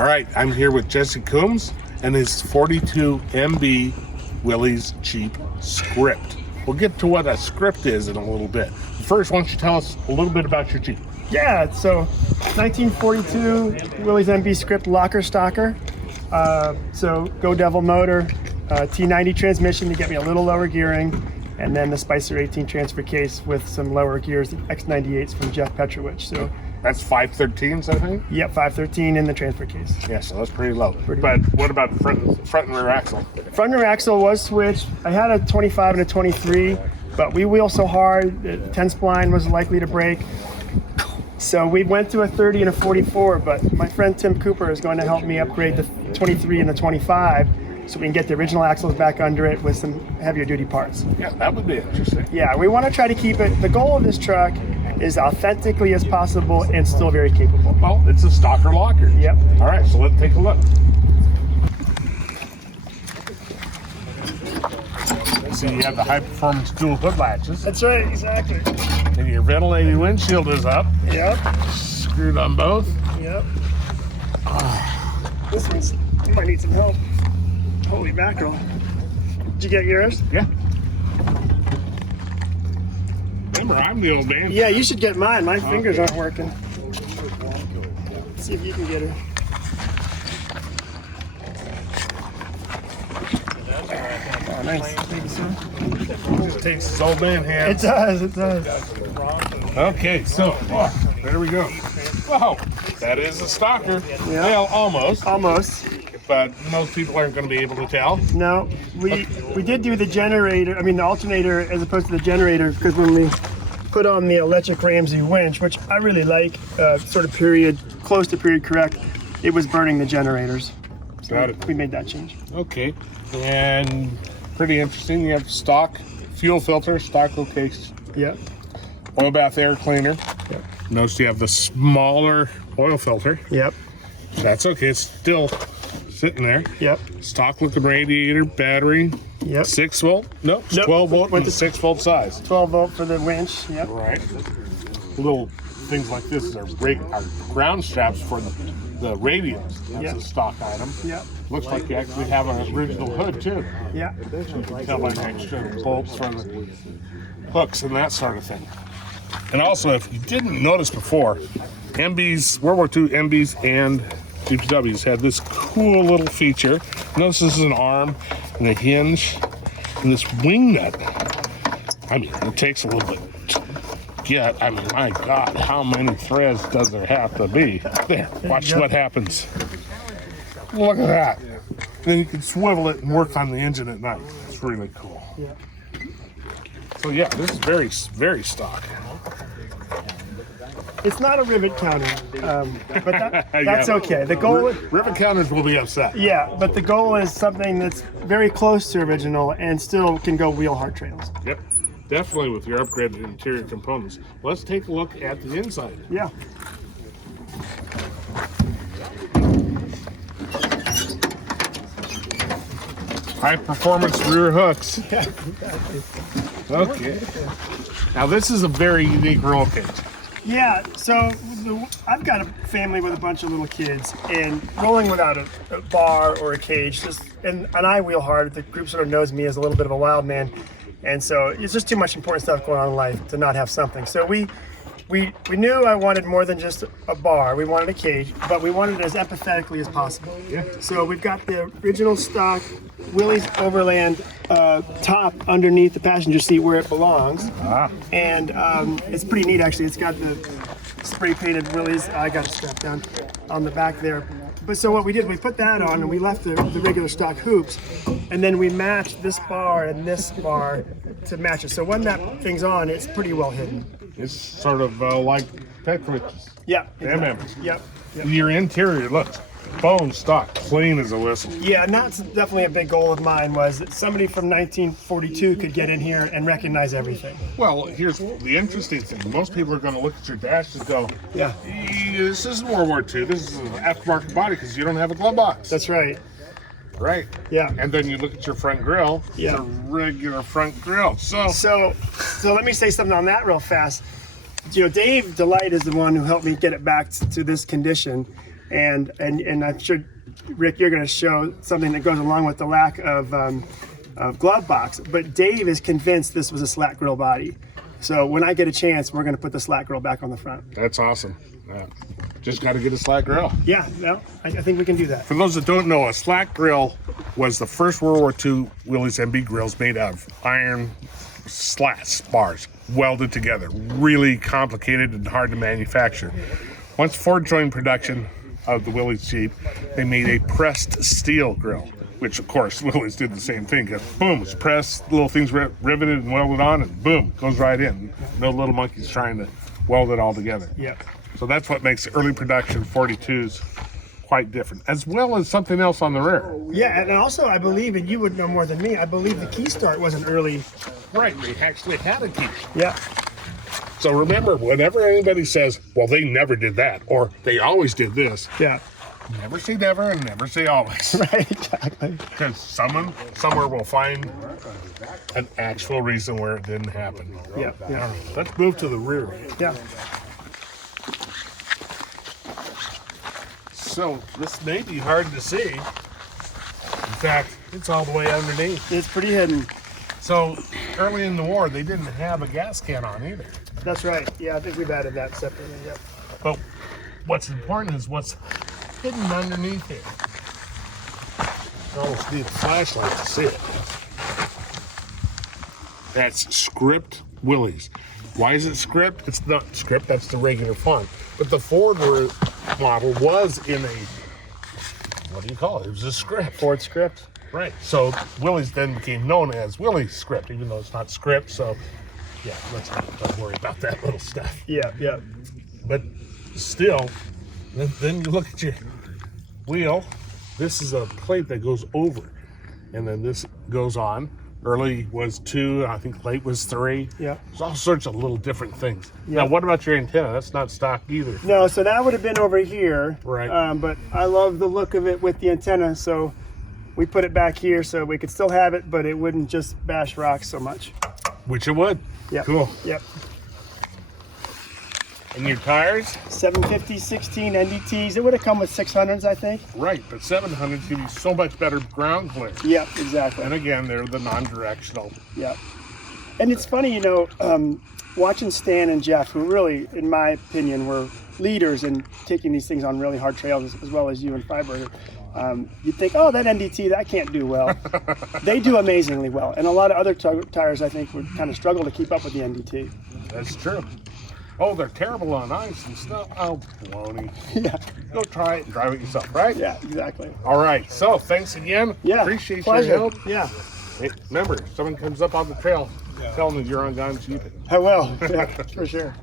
All right, I'm here with Jesse Coombs and his 42 MB Willys Jeep Script. We'll get to what a script is in a little bit. First, why don't you tell us a little bit about your Jeep? Yeah, so 1942 Willys MB Script locker stocker. So Go Devil motor, T90 transmission to get me a little lower gearing, and then the Spicer 18 transfer case with some lower gears, the X98s from Jeff Petrovich. So that's 513s, I think? Yep, 513 in the transfer case. Yeah, so that's pretty low. But what about the front and rear axle? Front and rear axle was switched. I had a 25 and a 23, but we wheel so hard, the 10 spline was likely to break. So we went to a 30 and a 44, but my friend Tim Cooper is going to help me upgrade the 23 and the 25 so we can get the original axles back under it with some heavier duty parts. Yeah, that would be interesting. Yeah, we want to try to keep it, the goal of this truck is authentically as possible and still very capable. Well, it's a stalker locker. Yep. All right, so let's take a look. See, you have the high performance dual hood latches. That's right, exactly. And your ventilated windshield is up. Yep. Screwed on both. Yep. This one's, you might need some help. Holy mackerel. Did you get yours? Yeah. Remember, I'm the old man. Yeah, you should get mine. My fingers aren't working. Let's see if you can get her. Oh, nice. Thank you, sir. Just takes his old man hands. It does, it does. Okay, so there we go. Whoa, that is a stalker. Yeah. Well, almost. Almost. But most people aren't going to be able to tell. No, we did do the generator, I mean the alternator as opposed to the generator, because when we put on the electric Ramsey winch, which I really like, sort of close to period correct, it was burning the generators. So Got it. we made that change. Okay, and pretty interesting. You have stock fuel filter, stock case, Yep. oil bath air cleaner. Yep. Notice you have the smaller oil filter. Yep. That's okay, it's still sitting there. Yep. Stock looking radiator, battery. Yep. 6 volt? Nope, 12 volt with the 6 volt size. 12 volt for the winch. Yep. Right. Little things like this are ground straps for the radios. That's Yep. a stock item. Yep. Looks like you actually have an original hood too. Yeah. You can tell by the extra bolts for the hooks and that sort of thing. And also, if you didn't notice before, MBs, World War II MBs and GPWs had this cool little feature. Notice this is an arm and a hinge and this wing nut. I mean, it takes a little bit to get. I mean, my God, how many threads does there have to be? There, watch what happens. Look at that. Then you can swivel it and work on the engine at night. It's really cool. Yeah. So yeah, this is very, very stock. It's not a rivet counter, but that's Yeah. okay. The goal, Rivet counters will be upset. yeah, but the goal is something that's very close to original and still can go wheel hard trails. Yep, definitely with your upgraded interior components. Let's take a look at the inside. Yeah. High performance rear hooks. Yeah. Okay. Now this is a very unique roll cage. Yeah, so I've got a family with a bunch of little kids, and rolling without a bar or a cage, and I wheel hard. The group sort of knows me as a little bit of a wild man, and so it's just too much important stuff going on in life to not have something. So we knew I wanted more than just a bar. We wanted a cage, but we wanted it as empathetically as possible. Yeah. So we've got the original stock Willys Overland top underneath the passenger seat where it belongs. And it's pretty neat actually. It's got the spray painted Willys, I got it strapped down on the back there. But so what we did, we put that on and we left the regular stock hoops, and then we matched this bar and this bar to match it. So when that thing's on, it's pretty well hidden. It's sort of like Petrovich's. Yeah. MMs. Yep. Your interior looks bone stock, clean as a whistle. Yeah, and that's definitely a big goal of mine, was that somebody from 1942 could get in here and recognize everything. Well, here's the interesting thing. Most people are going to look at your dash and go, Yeah. this isn't World War II. This is an aftermarket body because you don't have a glove box. That's right. Right. Yeah. And then you look at your front grille. Yeah. It's a regular front grille. So let me say something on that real fast. You know, Dave Delight is the one who helped me get it back to this condition. and I'm sure, Rick, you're going to show something that goes along with the lack of glove box. But Dave is convinced this was a slat grill body. So when I get a chance, we're going to put the slat grill back on the front. That's awesome. Yeah. Just got to get a slat grill. Yeah, well, I think we can do that. For those that don't know, a slat grill was the first World War II Willys MB grills made out of iron slats, bars, welded together. Really complicated and hard to manufacture. Once Ford joined production of the Willys Jeep, they made a pressed steel grill, which of course Willys did the same thing. Boom, it's pressed, little things riveted and welded on, and boom, goes right in. No little monkeys trying to weld it all together. Yep. So that's what makes early production 42s quite different, as well as something else on the rear. Yeah, and also I believe, and you would know more than me, I believe the key start was an early. Right, they actually had a key. Yeah. So remember, whenever anybody says, well, they never did that, or they always did this, Yeah. never say never and never say always. Right, exactly. Because someone somewhere will find an actual reason where it didn't happen. Yeah, yeah. All right, let's move to the rear. Yeah. So this may be hard to see. In fact, it's all the way underneath. It's pretty hidden. So early in the war, they didn't have a gas can on either. That's right. Yeah, I think we've added that separately. Yep. But what's important is what's hidden underneath here. You almost need a flashlight to see it. That's Script Willys. Why is it Script? It's not Script, that's the regular font. But the Ford model was in a, what do you call it? It was a script. Ford Script. Right. So Willys then became known as Willys Script, even though it's not Script. So yeah, let's not worry about that little stuff. Yeah, yeah. But still, then you look at your wheel. This is a plate that goes over, and then this goes on. Early was 2, I think late was 3. Yeah. There's all sorts of little different things. Yeah. Now, what about your antenna? That's not stock either. No, so that would have been over here. Right. But I love the look of it with the antenna, so we put it back here so we could still have it, but it wouldn't just bash rocks so much. Which it would. Yep. Cool. Yep. And your tires? 750, 16 NDTs. It would have come with 600s, I think. Right, but 700s give you so much better ground clearance. Yep, exactly. And again, they're the non-directional. Yep. And it's funny, you know, watching Stan and Jeff, who really, in my opinion, were leaders in taking these things on really hard trails, as well as you and Freiberger. You'd think, oh, that NDT, that can't do well. They do amazingly well. And a lot of other tires, I think, would kind of struggle to keep up with the NDT. That's true. Oh, they're terrible on ice and stuff. Oh, baloney. Yeah. Go try it and drive it yourself, right? Yeah, exactly. All right. So, thanks again. Yeah. Appreciate pleasure. your help. Yeah. Hey, remember, if someone comes up on the trail, tell them that you're on Gone Jeep. I will. Yeah, for sure.